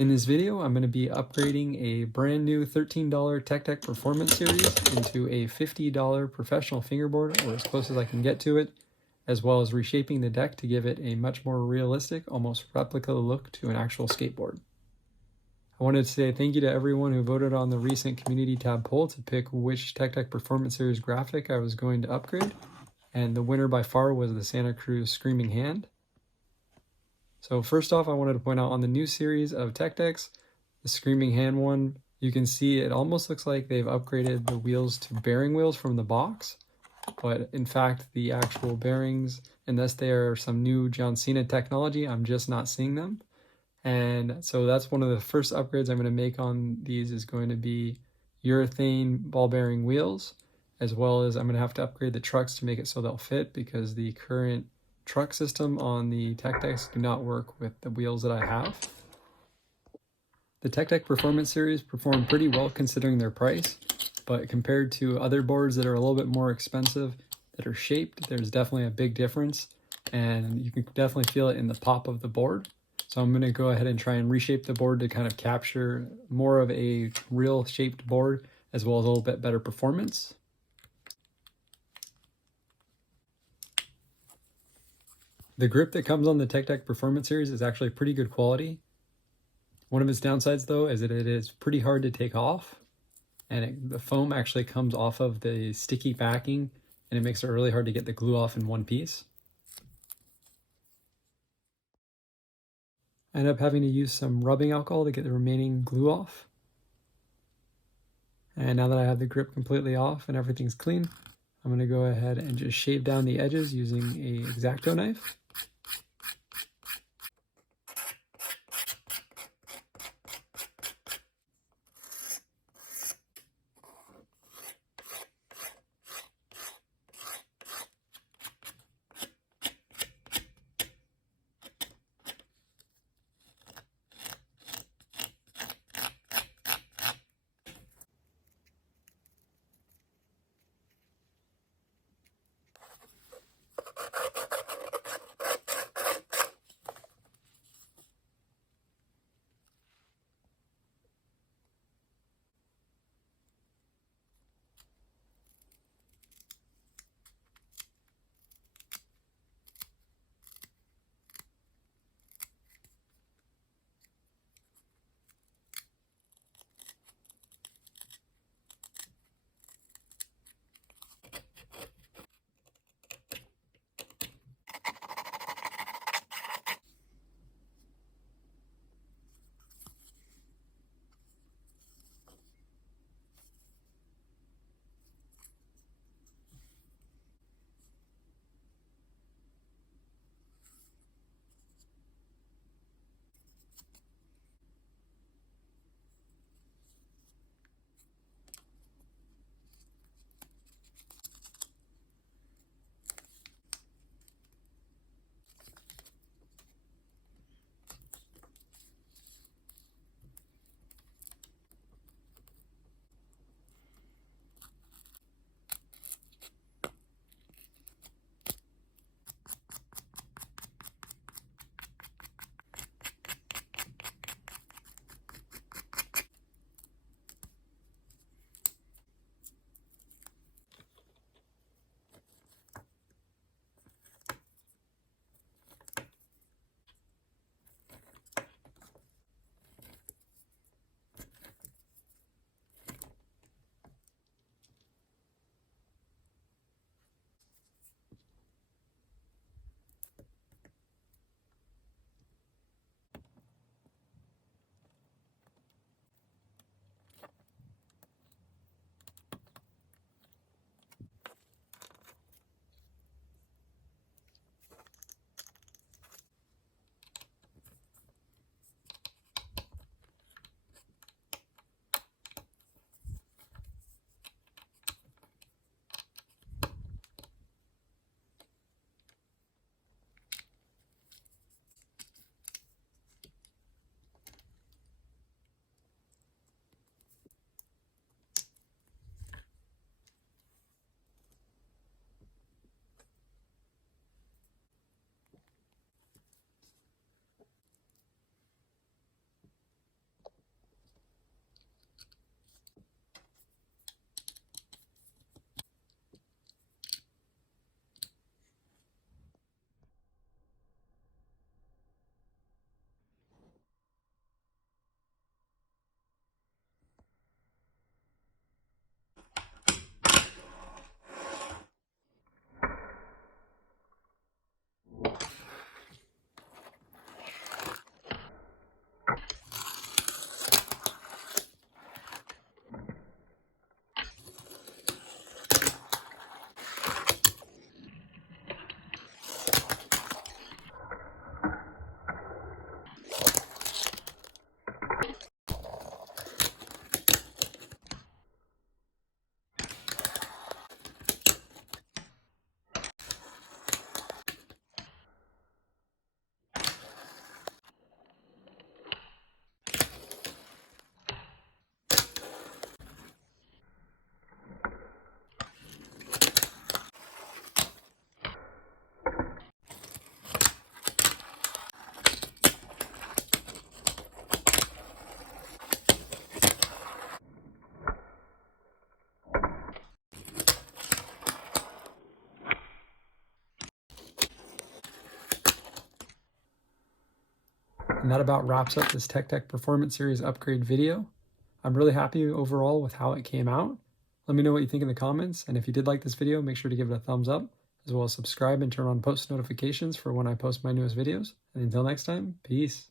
In this video, I'm going to be upgrading a brand new $13 Technic Performance Series into a $50 professional fingerboard, or as close as I can get to it, as well as reshaping the deck to give it a much more realistic, almost replica look to an actual skateboard. I wanted to say thank you to everyone who voted on the recent community tab poll to pick which Technic Performance Series graphic I was going to upgrade, and the winner by far was the Santa Cruz Screaming Hand. So first off, I wanted to point out on the new series of tech decks, the Screaming Hand one, you can see it almost looks like they've upgraded the wheels to bearing wheels from the box, but in fact the actual bearings, unless they are some new John Cena technology, I'm just not seeing them. And so that's one of the first upgrades I'm going to make on these is going to be urethane ball bearing wheels, as well as I'm going to have to upgrade the trucks to make it so they'll fit, because the current truck system on the tech decks do not work with the wheels that I have. The Tech Deck Performance Series perform pretty well considering their price, but compared to other boards that are a little bit more expensive that are shaped, there's definitely a big difference, and you can definitely feel it in the pop of the board. So I'm going to go ahead and try and reshape the board to kind of capture more of a real shaped board, as well as a little bit better performance. The grip that comes on the Tech Deck Performance Series is actually pretty good quality. One of its downsides though is that it is pretty hard to take off, and the foam actually comes off of the sticky backing, and it makes it really hard to get the glue off in one piece. I end up having to use some rubbing alcohol to get the remaining glue off. And now that I have the grip completely off and everything's clean, I'm going to go ahead and just shave down the edges using a X-Acto knife. And that about wraps up this Tech Performance Series upgrade video. I'm really happy overall with how it came out. Let me know what you think in the comments, and if you did like this video, make sure to give it a thumbs up, as well as subscribe and turn on post notifications for when I post my newest videos. And until next time, peace.